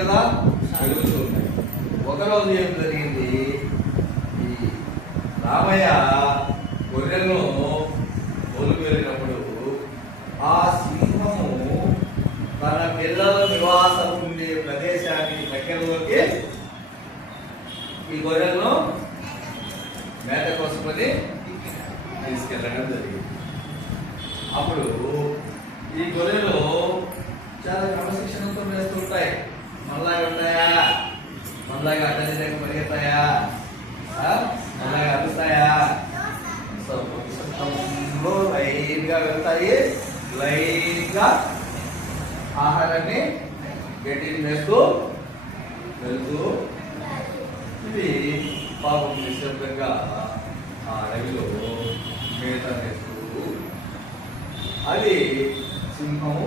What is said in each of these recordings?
కదా, వెలుగుతూ ఉన్నాయి. ఒకరోజు ఏం జరిగింది, ఈ రామయ్య గొర్రెలను తోలుకు వెళ్ళినప్పుడు ఆ సింహము తన పిల్లల నివాసం ఉండే ప్రదేశానికి దగ్గరలోకి ఈ గొర్రెలను మేత కోసమని తీసుకెళ్ళడం జరిగింది. అప్పుడు ఈ గొర్రెలు చాలా క్రమశిక్షణతో వేస్తుంటాయి. మనలాగా ఉంటాయా, మనలాగా అడ్డదిగా పరిగెత్తాయా, మనలాగా అరుస్తాయా? లైన్ గా వెళ్తాయి, లైన్ గా ఆహారాన్ని గడ్డిని వేస్తూ వెళ్తూ ఇవి పాపం నిశ్శబ్దంగా ఆ అడవిలో మేత వేస్తూ అది సింహము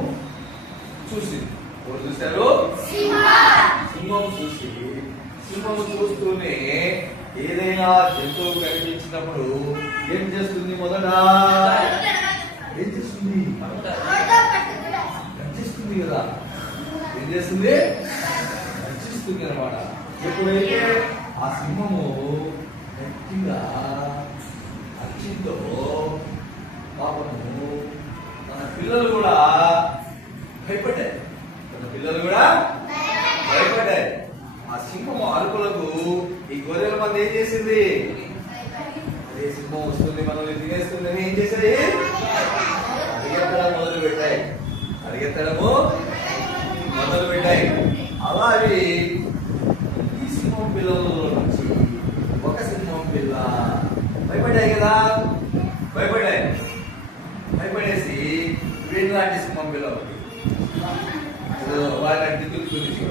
చూసింది. ఎవరు చూశారు? సింహం చూసి, సింహము చూస్తూనే ఏదైనా జంతువు కనిపించినప్పుడు ఏం చేస్తుంది? మొదట ఏం చేస్తుంది? రక్షిస్తుంది కదా. ఏం చేస్తుంది? రక్షిస్తుంది అనమాట. ఎప్పుడైతే ఆ సింహము గట్టిగా అక్షితో పాపము తన పిల్లలు కూడా భయపడ్డాయి. ఆ సింహము అరుపులకు ఈ గొర్రెల మంది ఏం చేసింది? అదే సింహం వస్తుంది, మనల్ని తినేస్తుంది అని ఏం చేశాయి? అరిగెత్తడము మొదలు పెట్టాయి. అలా అవి ఈ సింహం పిల్లలలో నుంచి ఒక సింహం పిల్ల భయపడ్డాయి కదా, భయపడేసి వీళ్ళలాంటి సింహం పిల్ల వాళ్ళంటి తులుసు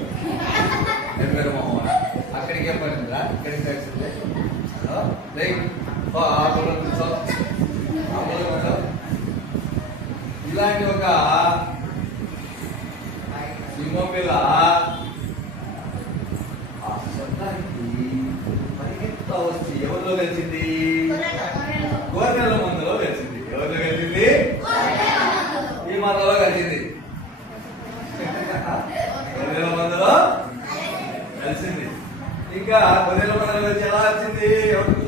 అక్కడికి ఏం పడిందా? ఇక్కడికి కలిసిందే ఇలాంటి ఒక సింహం పిల్ల ఆ శబ్దానికి పరిగెత్తా వచ్చి ఎవరిలో కలిసింది? గొర్రెల మందలో కలిసింది. ఎవరిలో కలిసింది? ఈ మందలో కలిసింది. గొర్రెల మందలో కలిసింది. ఇంకా గొర్రెల మందలో వచ్చి ఎలా వచ్చింది?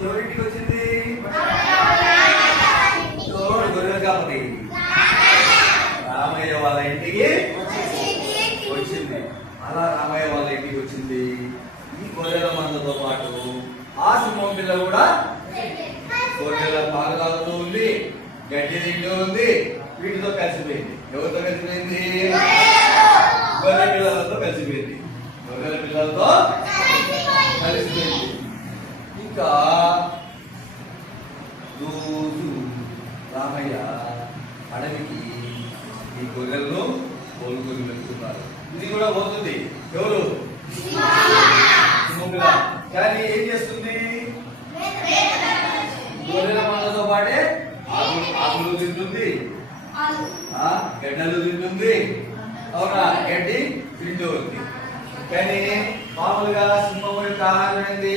ఎవరింటికి వచ్చింది? గొర్రెలు కాబట్టి రామయ్య వాళ్ళ ఇంటికి వచ్చింది. అలా రామయ్య వాళ్ళ ఇంటికి వచ్చింది. ఈ గొర్రెల మందతో పాటు ఆ సింహం పిల్ల కూడా గొర్రెల పాలు తాగుతూ ఉంది, గడ్డి తింటూ ఉంది. వీటితో కలిసిపోయింది. ఎవరితో కలిసిపోయింది? గొర్రె పిల్లలతో కలిసిపోయింది. గొర్రెల పిల్లలతో కలిసిపోయింది. ఇంకా రోజు రామయ్య అడవికి ఈ గొర్రెలను కోలుకొని వెళ్తున్నారు. ఇది కూడా పోతుంది. ఎవరు? సింహం పిల్ల. కానీ ఏం చేస్తుంది? గొర్రెల మందతో పాటే ఆకులు తింటుంది, గడ్డలు తింటుంది. అవునా? గడ్డి తింటూ ఉంది. కానీ మామూలుగా సింహం యొక్క ఆహారం ఏంటి?